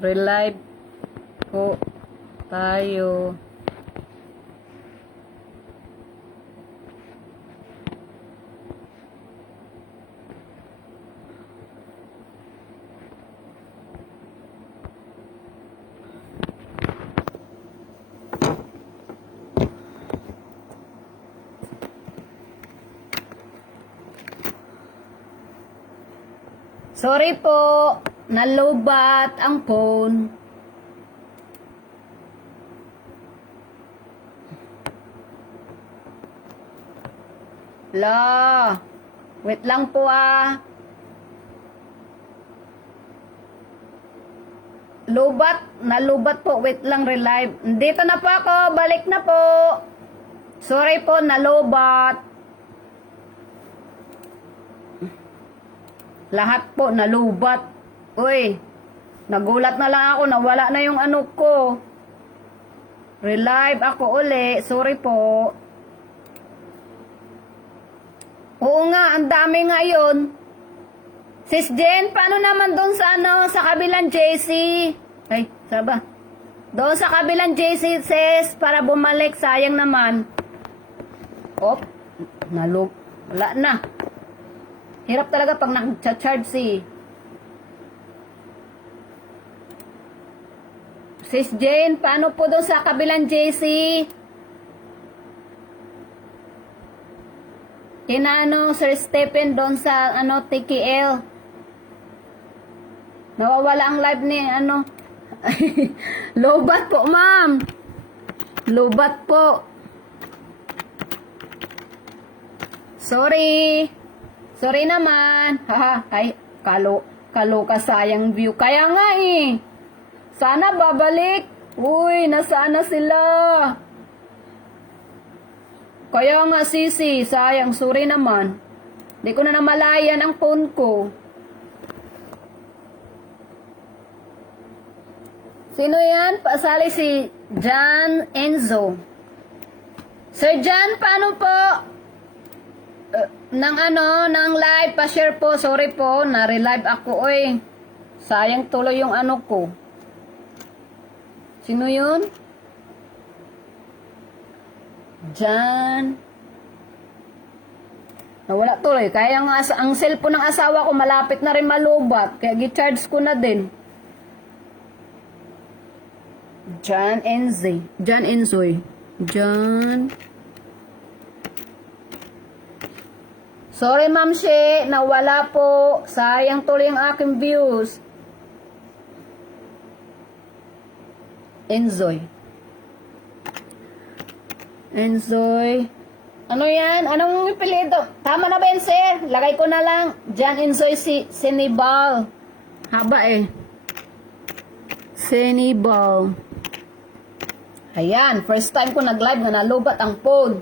Relive po tayo. Sorry po, nalobat ang phone. La, wait lang po ah. Nalubat po, wait lang, relive. Dito na po ako, balik na po. Sorry po, nalobat. Lahat po nalubat. Uy, nagulat na lang ako, nawala na yung ano ko. Relive ako uli, sorry po. Oo nga, ang dami ngayon. Sis Jen, paano naman doon sa ano, sa kabilang JC? Ay, saba. Doon sa kabilang JC, sis, para bumalik, sayang naman. Op, wala na. Hirap talaga pag nag-charge si Sis Jane, paano po doon sa kabilang JC? Kinaano, Sir Stephen doon sa ano, TKL. Nawawala ang live ni ano. Lobat po, ma'am. Lobat po. Sorry. Sorry naman. Haha, ay, kalo ka sayang view. Kaya nga eh. Sana babalik. Uy, nasaan na sila? Kaya nga sisi, sayang, sorry naman. Di ko na namalayan ang phone ko. Sino yan? Pasali si John Enzo. Sir John, paano po? Nang live, pa-share po. Sorry po, na-relive ako. Oy, sayang tuloy yung ano ko. Sino yun? Jan. Nawala tuloy. Kaya nga, ang cellphone ng asawa ko malapit na rin malubat. Kaya gi-charge ko na din. Jan Enzoy. Jan Enzoy. Jan. Sorry, Ma'am She, nawala po. Sayang tuloy ang aking views. Enzoy. Enzoy. Ano yan? Anong ipilido? Tama na ba yan, sir? Lagay ko na lang. Jan Enzoy si Senibal. Haba eh. Senibal. Ayan, first time ko nag-live na nalubat ang phone.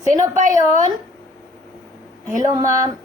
Sino pa yon? Hello, ma'am.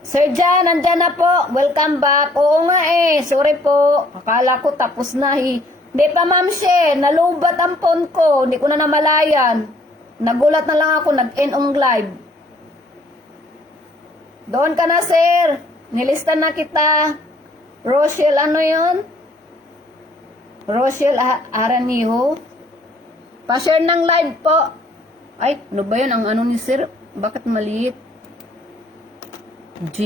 Sir Jan, nandyan na po. Welcome back. Oo nga eh. Sorry po. Akala ko tapos na eh. Hindi pa, ma'am She. Nalubat ang phone ko. Hindi ko na namalayan. Nagulat na lang ako. Nag-end ang live. Doon ka na, sir. Nilista na kita. Rochelle, ano yun? Rochelle Araniho. Pa-share ng live po. Ay, ano ba yun? Ang ano ni sir? Bakit maliit? G.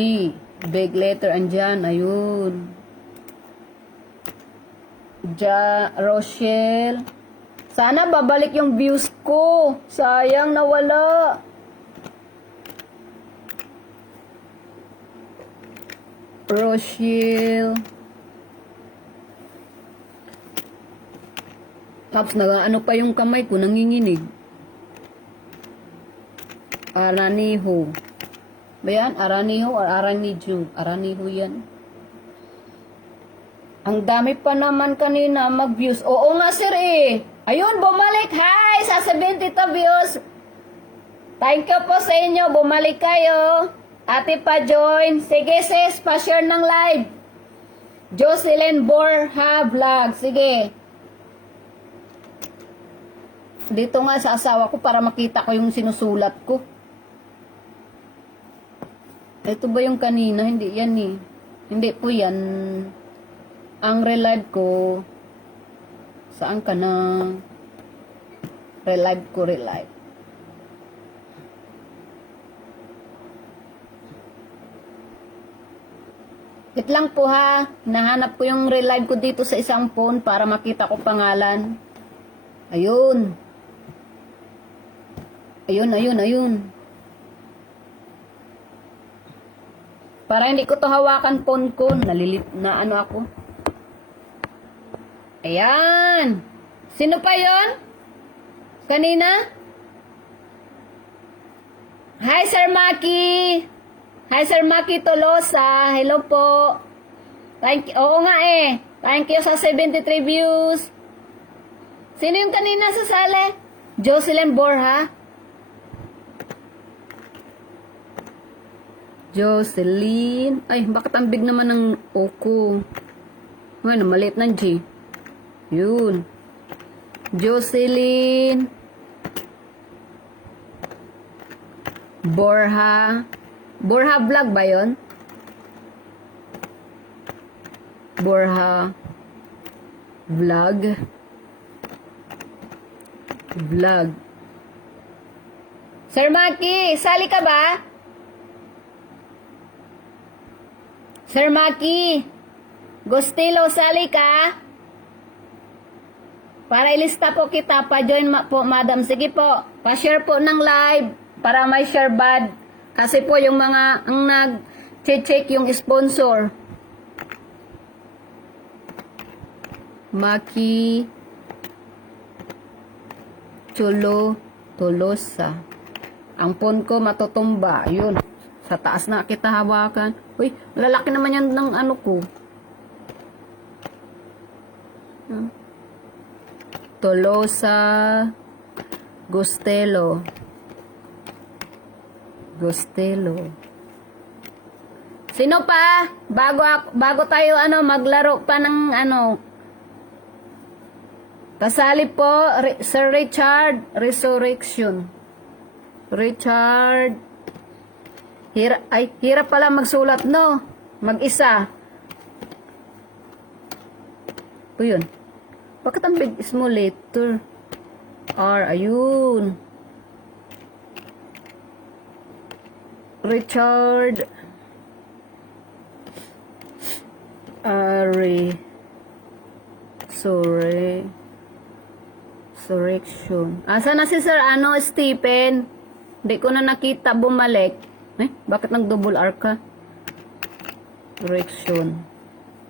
Big letter. Andyan. Ayun. Rochelle. Sana babalik yung views ko. Sayang nawala. Rochelle. Tapos ano pa yung kamay ko. Nanginginig. Araniho. Ba yan? Araniho or Aranijo? Araniho yan. Ang dami pa naman kanina mag-views. Oo nga sir eh. Ayun, bumalik. Hi! Sa 72 views. Thank you po sa inyo. Bumalik kayo. Ate pa join. Sige sis, pa-share ng live. Jocelyn Borja Vlog. Sige. Dito nga sa asawa ko para makita ko yung sinusulat ko. Ito ba yung kanina? Hindi yan eh. Hindi po yan. ang relive ko. Saan ka na? Relive ko, relive. Wait lang po ha. Nahanap ko yung relive ko dito sa isang phone para makita ko pangalan. Ayun. Ayun. Para hindi ko to hawakan phone ko. Nalilit na ano ako. Ayan. Sino pa yon? Kanina? Hi, Sir Maki. Hi, Sir Maki Tolosa. Hello po. Oo nga eh. Thank you sa 73 views. Sino yung kanina sa sale? Jocelyn Borja. Jocelyn. Ay, bakit ang big naman ng Oko? Ay, maliit ng G. Yun. Jocelyn Borja. Borja vlog ba yun? Borja vlog. Sir Maki, sali ka ba? Sir Maki, Gustilo, sali ka? Para ilista po kita, pa-join po, madam. Sige po, pa-share po ng live para may share bad. Kasi po yung mga ang nag-check yung sponsor. Maki Tolosa. Ang phone ko matutumba. Yun. Sa taas na kita hawakan. Uy, lalaki naman yan ng ano ko. Tolosa Gustelo. Sino pa? Bago tayo maglaro pa ng kasali po, Sir Richard Resurrection. Richard. Hirap pala magsulat, no? Mag-isa. O yun. Bakit ang big small letter? R, ayun. Richard Resurrection. Asa na si Sir Stephen? Hindi ko na nakita bumalik. Bakit nag double R ka? Resurrection.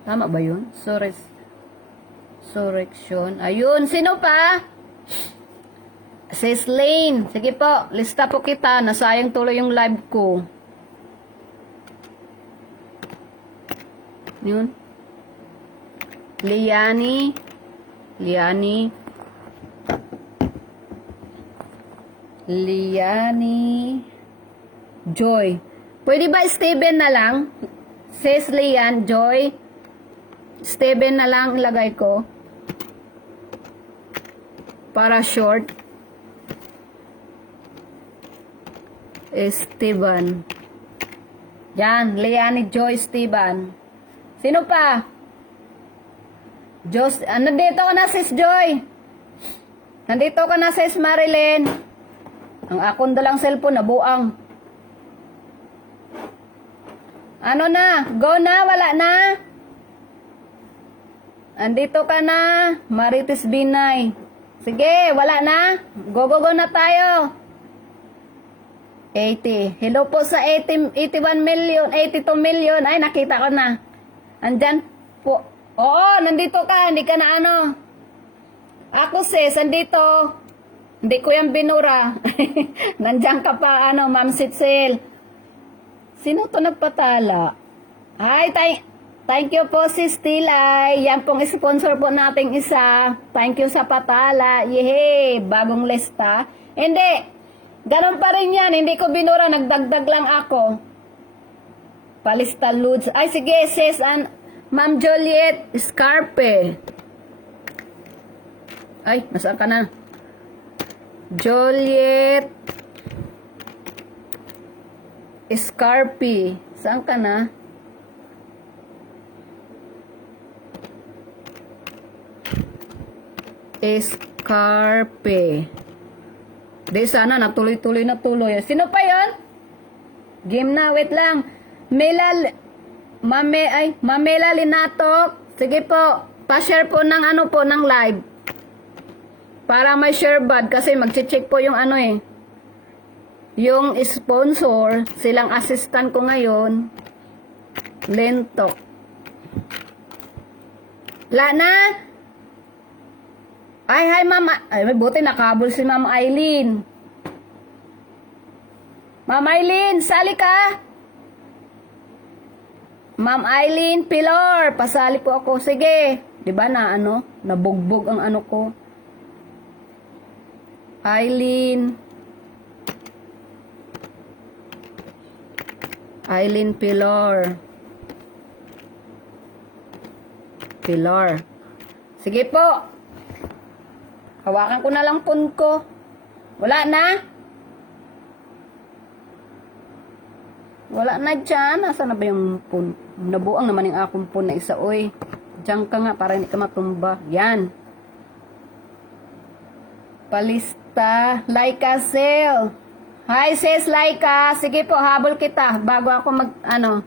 Tama ba yun? Resurrection. Ayun, sino pa? Sis Lane. Sige po, lista po kita. Nasayang tuloy yung live ko. Yun. Liani Joy. Pwede ba Steven na lang? Sis Lian, Joy. Steven na lang ilagay ko. Para short. Esteban. Yan, Liani Joy Esteban. Sino pa? Nandito ka na, Sis Joy. Nandito ka na, Sis Marilyn. Ang akong dalang cellphone, nabuang. Ano na? Go na? Wala na? Andito ka na, Marites Binay. Sige, wala na? Go na tayo. 80. Hello po sa 81 million, 82 million. Ay, nakita ko na. Andyan po. Oo, nandito ka. Hindi ka na Ako sis, andito. Hindi ko yan binura. Nandyan ka pa, Ma'am Sitsil. Sino to nagpatala? Ay, thank you po, Sis Tilay. Yan pong sponsor po nating isa. Thank you sa patala. Yehey, bagong lista. Hindi. Ganon pa rin yan. Hindi ko binura. Nagdagdag lang ako. Palista Ludes. Ay, sige, sis. Ma'am Juliet Scarpe. Ay, nasaan ka na? Juliet Scarpe. Saan ka na? Escarpe. Di sana natuloy-tuloy na tuloy. Sino pa yon? Game na, wait lang. Mamela Linatok. Sige po, pa-share po ng ano po, ng live. Para may share bad kasi magche-check po yung ano eh. Yung sponsor, silang assistant ko ngayon. Lentok. La na? Ay, hi mama. Ay, buti nakabol si Ma'am Eileen. Ma'am Eileen, sali ka. Ma'am Eileen Pilor, pasali po ako. Sige. 'Di ba na ano? Nabugbog ang ano ko. Eileen Pilor. Sige po. Hawakan ko na lang pun ko. Wala na? Wala na dyan. Nasaan na ba yung pun? Nabuang naman yung akong pun na isa. Uy, dyan ka nga para hindi ka matumba. Yan. Palista. Laika Sale. Hi sis Laika. Sige po, habol kita. Bago ako mag, ano.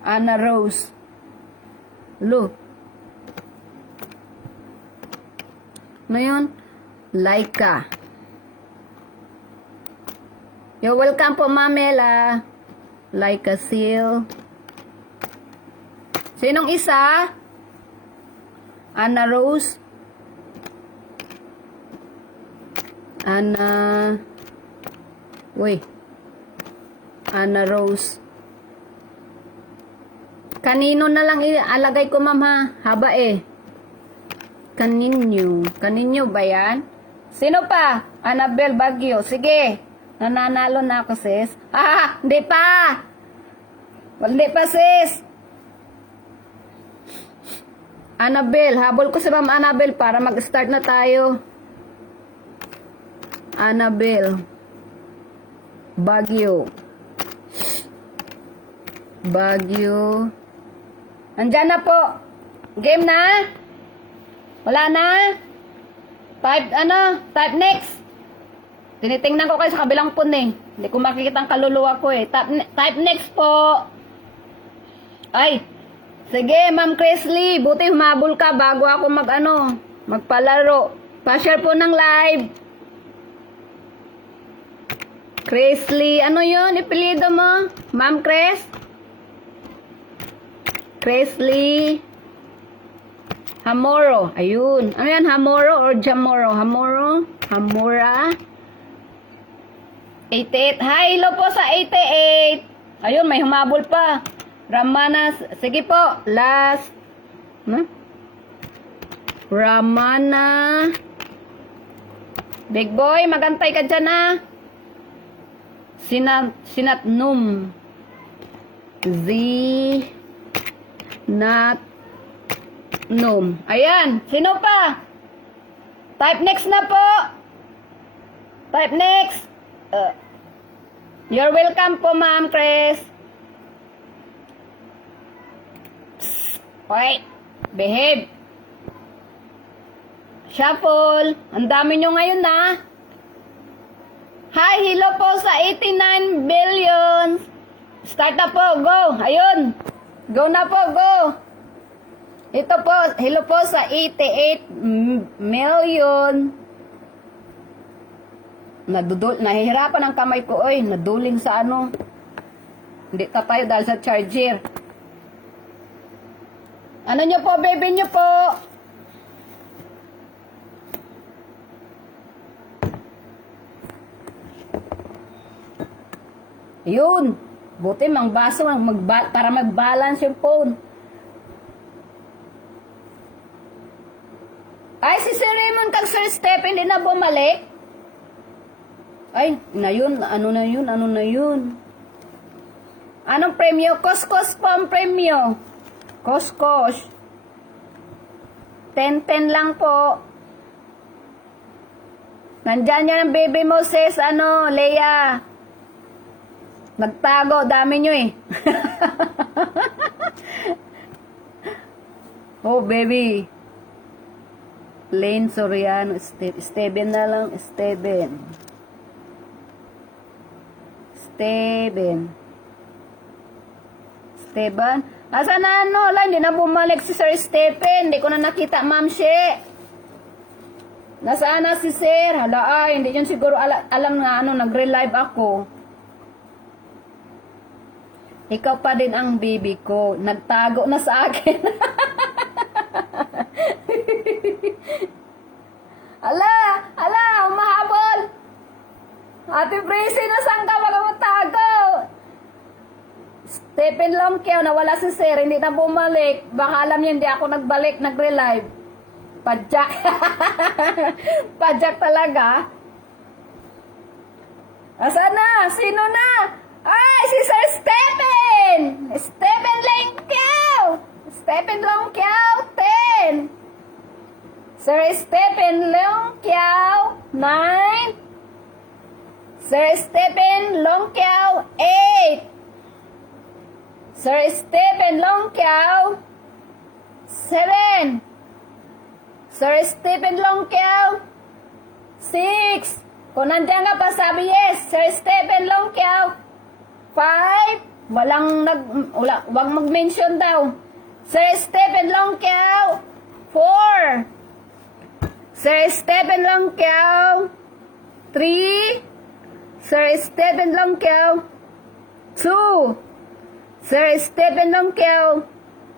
Ana Rose. Look. Ano yun? Laika. You're welcome po, Mamela. Laika Seal. Sinong isa? Ana Rose. Ana Rose. Kanino na lang ialagay ko, ma'am, ha? Haba eh. Kaninyo ba yan? Sino pa? Annabel Baguio. Sige. Nananalo na ako, sis. Hindi pa. Hindi pa, sis. Annabel. Habol ko si Ma'am Annabel para mag-start na tayo. Annabel Baguio. Andyan na po. Game na? Wala na? Type next. Tinitingnan ko kayo sa kabilang pun eh. Hindi ko makikita ang kaluluwa ko eh. Type next po. Ay. Sige, Ma'am Cresley. Buti humabol ka bago ako magpalaro. Pa-share po ng live. Cresley. Ano yun? Ipilido mo? Ma'am Cresley. Hamoro. Ayun. Ano yan? Hamoro or Jamoro? Hamura. 88. Hi, hello po sa 88. Ayun, may humabol pa. Ramana. Sige po. Last. Ramana. Big boy, magantay ka dyan ha. Sinatnum. Num. Ayan. Sino pa? Type next na po. Type next. You're welcome po, Ma'am Chris. Wait. Behave. Shuffle. Ang dami nyo ngayon na. Hi, hello po sa 89 billions. Start na po. Go. Ayun. Go na po. Go. Ito po, hello po sa 88 million. Nahihirapan ang kamay ko, oy. Naduling sa ano. Hindi tayo dahil sa charger. Ano nyo po, baby nyo po? Yun. Buti mang baso para mag-balance yung phone. Ay, si Sir Raymond kag Sir Step, hindi na bumalik? Ay, na yun. Ano na yun? Anong premyo? Koskos po ang premyo. Koskos. 10 lang po. Nandyan yan ang baby mo, sis. Leia. Nagtago. Dami nyo eh. Oh, baby. Lane Soriano, Steven na lang, Steven. Esteban? Asa na ano? Wala, hindi na bumalik si Sir Stephen. Hindi ko na nakita, Ma'am She. Nasaan na si Sir? Hala, ay, hindi yun siguro alam nga ano, nagre-live ako. Ikaw pa din ang baby ko. Nagtago na sa akin. Ala, umahabol. Ate Breezy, nasaan ka magmatago? Stephen Longkeo, nawala si Sir, hindi na bumalik. Baka alam niya, hindi ako nagbalik, nagre-live. Padjak. Padjak talaga. Asan na? Sino na? Ay, si Sir Stephen! Stephen Longkeo! Stephen Longkeo, 10. Sir Stephen Longkeo, 9. Sir Stephen Longkeo, 8. Sir Stephen Longkeo, 7. Sir Stephen Longkeo, 6. Kung nandiyan ka pa, sabi yes. Sir Stephen Longkeo, 5. Wag mag-mention daw. Sir Stephen Longkeo, 4. Sir Stephen Longkeo, 3. Sir Stephen Longkeo, 2. Sir Stephen Longkeo,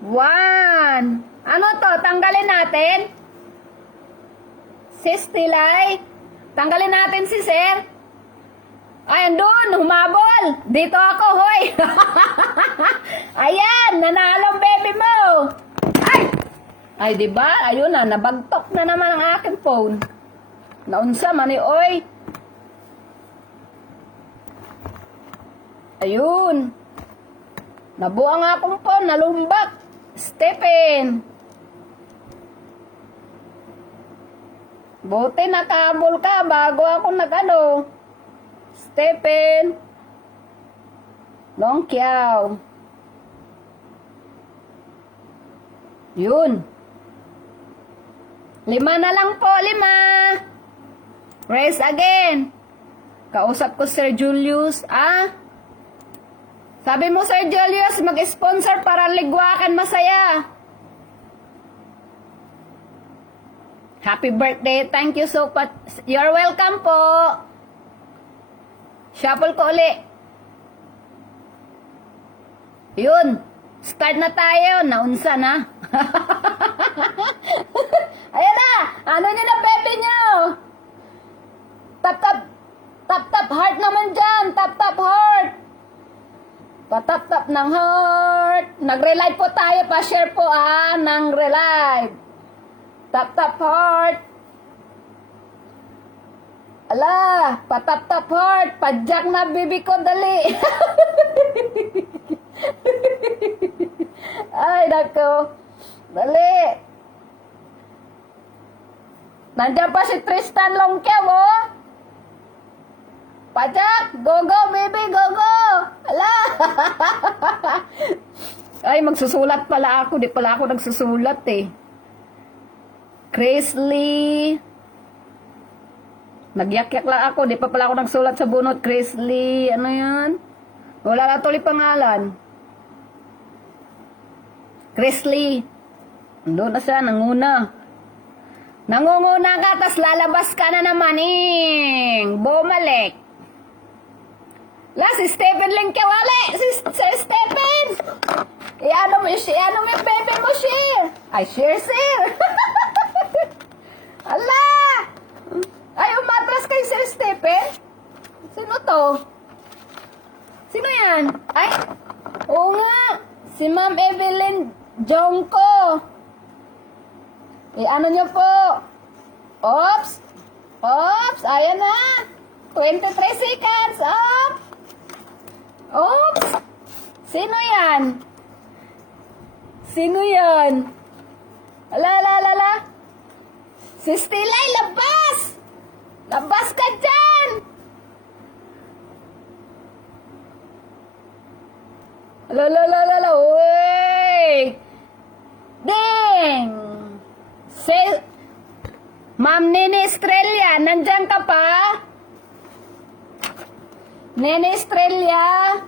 1. Ano to? Tanggalin natin? Sis Tilay? Tanggalin natin si Sir? Ay, andun, humabol. Dito ako, hoy. Ayan, nanalo ang baby mo. Ay, diba? Ayun na, nabagtok na naman ang aking phone. Naunsa man oy. Ayun. Nabuang akong phone, nalumbak. Stephen. Buti nakahabol ka bago ako nag-ano. Stephen Longkeo. Yun. 5 na lang po, 5. Raise again. Kausap ko Sir Julius. Sabi mo Sir Julius, mag-sponsor para ligwakan masaya. Happy birthday. Thank you so much. You're welcome po. Shuffle ko uli. Yun. Start na tayo. Naunsa na. Ayan na. Ano nyo na baby nyo? Tap heart naman dyan. Tap heart. Patap ng heart. Nagre-live po tayo. Pa-share po ng re-live. Tap heart. Ala, patap heart. Padjak na bibi ko, dali. Ay, nako. Dali. Nandiyan pa si Tristan Longkeo, oh. Padjak, go, baby, go. Ala. Ay, magsusulat pala ako. Di pala ako nagsusulat, eh. Chris Lee. Nagyakyak lang ako. Di pa pala ako nagsulat sa bunot. Chris Lee. Ano yan? Wala na tuloy pangalan. Chris Lee. Doon na siya. Nanguna ka. Tas lalabas ka na naman. Bumalik. Si Stephen Longkeo. Si Sir Stephen. Ano mo yung baby mo, share. Ay, share. Ala! Ay, umatras kay Sir Stephen? Sino to? Sino yan? Ay, oo nga. Si Ma'am Evelyn Jongko. Ano nyo po? Oops. Ayan na. 23 seconds. Oops. Sino yan? Ala. Si Stilay, labas! Labas ka dyan! Ala, uy! Ding! Ma'am Nene Estrella, nandyan ka pa? Nene Estrella?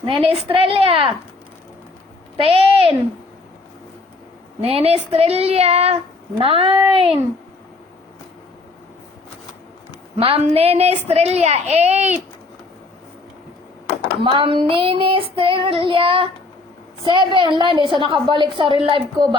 Nene Estrella? 10. Nene Estrella? 9. Ma'am Nene Estrella, 8. Ma'am Nene Estrella, 7. Lani, sa nakabalik sa relive ko. Baka